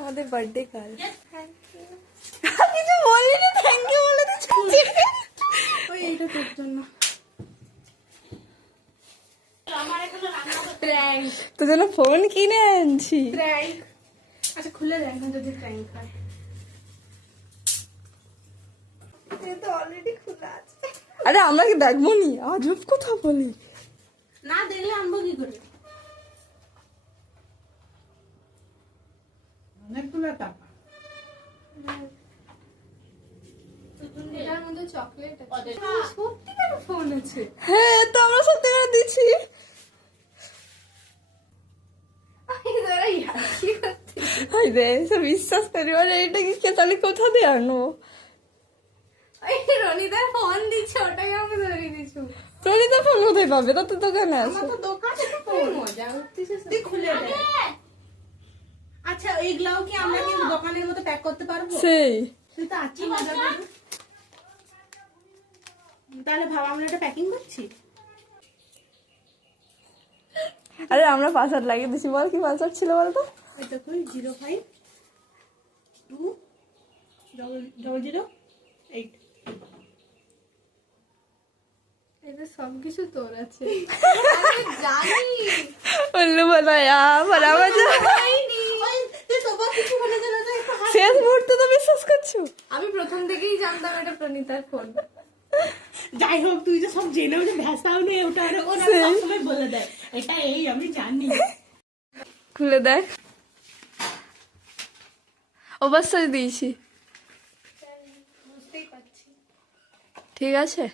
আমাদের বার্থডে কাল। কিছু বলিনি, থ্যাংক ইউ বলে দিচ্ছি। ওই এইটা তোর জন্য। তোর জন্য ফোন কিনে আনছি। আচ্ছা খুলে দেখ না যদি প্র্যাঙ্ক হয়। তো অলরেডি খোলা আছে। আরে আমরা কি দেখবো নি? আজব কথা বলি। না দেখলে আনবো কি করে? অনেকগুলো টাকা। এটার মধ্যে চকলেট আছে। সত্যিকার ফোন আছে। হ্যাঁ তো আমরা সত্যিকার দিচ্ছি। বিশ্বাস করি এটা কি তাহলে কোথা দিয়ে আনবো? রনিদার ফোন দিচ্ছে, ওটাকে আমাকে ধরিয়ে দিচ্ছ। রনিদার ফোন কোথায় পাবে? তা তো দোকানে আছে। খুলে দে। আচ্ছা এইগুলাও কি আমরা কি দোকানের মতো প্যাক করতে পারবো? সেই তুই তো আছিস মজা করে। তাহলে ভাব আমরা এটা প্যাকিং করছি। আরে আমরা পাসওয়ার্ড লাগিয়ে দিছি। বল কি পাসওয়ার্ড ছিল বলতো? এটা কই 052008। এটা সবকিছু তোর আছে। আমি জানি বললো বলা আমার আমার জানি তুই সব কিছু বলে জানা তো শেষ মুহূর্তে তো বিশ্বাস করছো? আমি প্রথম থেকেই জানতাম এটা প্রণীতার ফোন। যাই হোক তুই যে সব জেনেও যে ভ্যাসাও নেই ওটা ওরা সবসময় বলে দেয় এটা এই আমি জানি। খুলে দেখ। অবশ্যই দিয়েছি। বুঝতেই পারছি। ঠিক আছে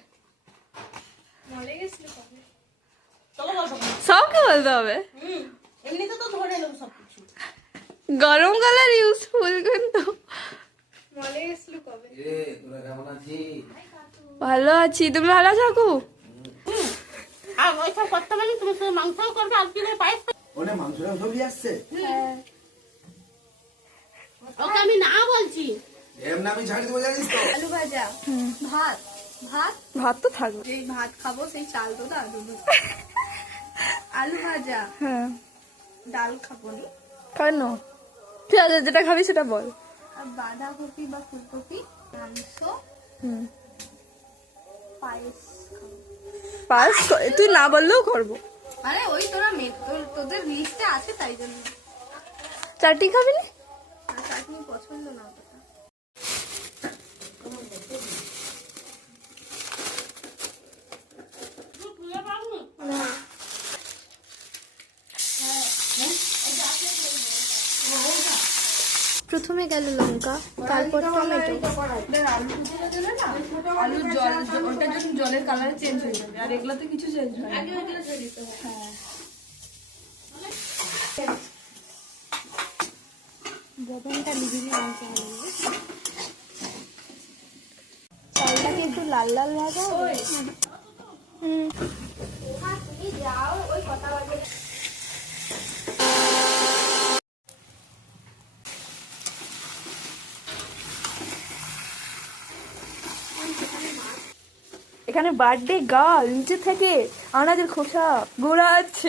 সবকে বলতে হবে। গরমকালের ইউজফুল কিন্তু। ভালো আছি, তুমি ভালো আছো? আমি না বলছি আলু ভাজা, ভাত ভাত ভাত তো থাকবে। এই ভাত খাবো সেই চাল তো দাদু। আলু ভাজা, হ্যাঁ ডাল খাবো নি কেন? ঠিক আছে যেটা খাবি সেটা বল। বাঁধাকপি বা ফুলকপি, মাংস, পায়েস। পায়েস তুই না বললেও করবো। আরে ওই তোরা তোদের লিস্টে আছে তাই জন্য। চাটনি খাবি না? চাটনি পছন্দ না। প্রথমে গেল লঙ্কা, তারপর টমেটো। আলু জল ওটা যখন জলের কালার চেঞ্জ হয়ে যাবে, আর এগুলোতে কিছু চেঞ্জ হয় না। চালটাকে একটু লাল লাল ভাজা। যাও ওই কথা বলে। এখানে বার্থডে গার্ল নিচে থেকে আনাজের খোসা গোড়া আছে।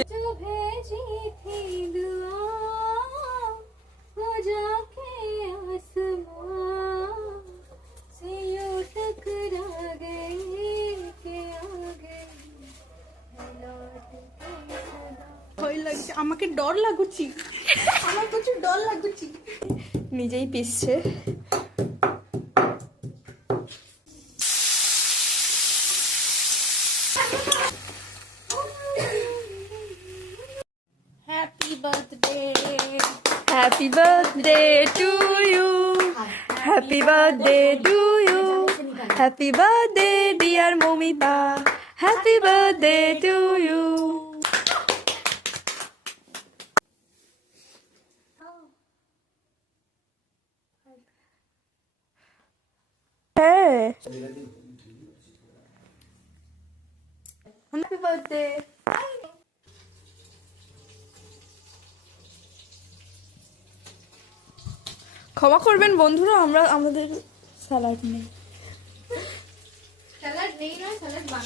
আমাকে ডর লাগুছি, আমার প্রচুর ডর লাগুছি। নিজেই পিসছে। Happy birthday to you. Happy birthday to you. Happy birthday dear Momita. Happy birthday to you. Hey. Happy birthday. ক্ষমা করবেন বন্ধুরা, আমাদের স্যালাড নেই।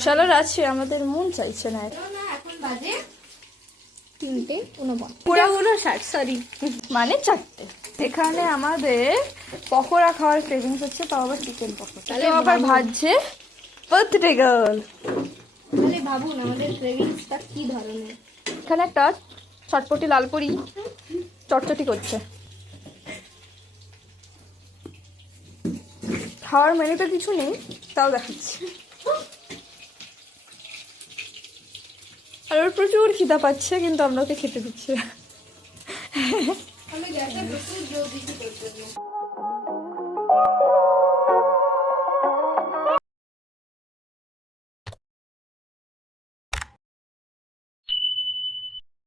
স্যালাড আছে, আমাদের মন চাইছে না। এখন বাজে 3:49 সরি মানে 4টে। এখানে আমাদের পকোড়া খাওয়ার ক্রেভিংস হচ্ছে, তাও আবার চিকেন পকোড়া। তাহলে আবার ভাজছে বার্থডে গার্ল। তাহলে ভাবুন আমাদের ক্রেভিংসটা কি ধরনের। এখানে একটা চটপটি লালপুরি চটচটি করছে। খাওয়ার মেনুতে কিছু নেই, তাও দেখাচ্ছি। আর ওর প্রচুর খিদা পাচ্ছে, কিন্তু আমরা ওকে খেতে দিচ্ছি না। আমি গ্যাসে প্রচুর জোর দিচ্ছি তোর জন্য।